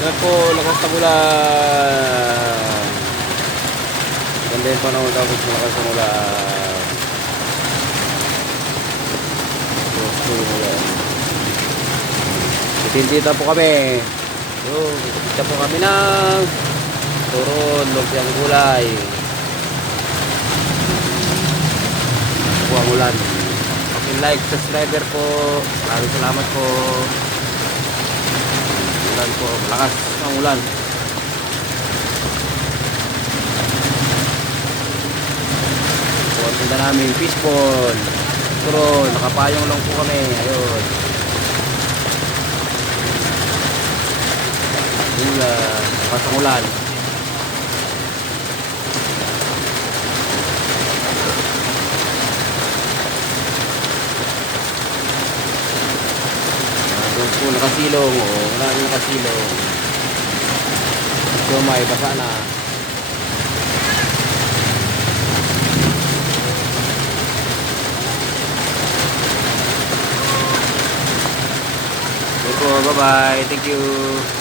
Yan po, lakas na ulan. Ganda yung panahon tapos malakas na ulan. Titindita po kami. Yun, titindita po kami ng turon, lumpiang gulay. Po ang ulan. Like, subscriber po. Maraming salamat po. Ulan po, malakas ang ulan. Po ang tinda namin, fishball. Turon, nakapayong lang po kami. Ayun. Ulan, malakas ang ulan. Doon po nakasilong, wala na nakasilong. So may basa na. Okay po, bye bye, thank you.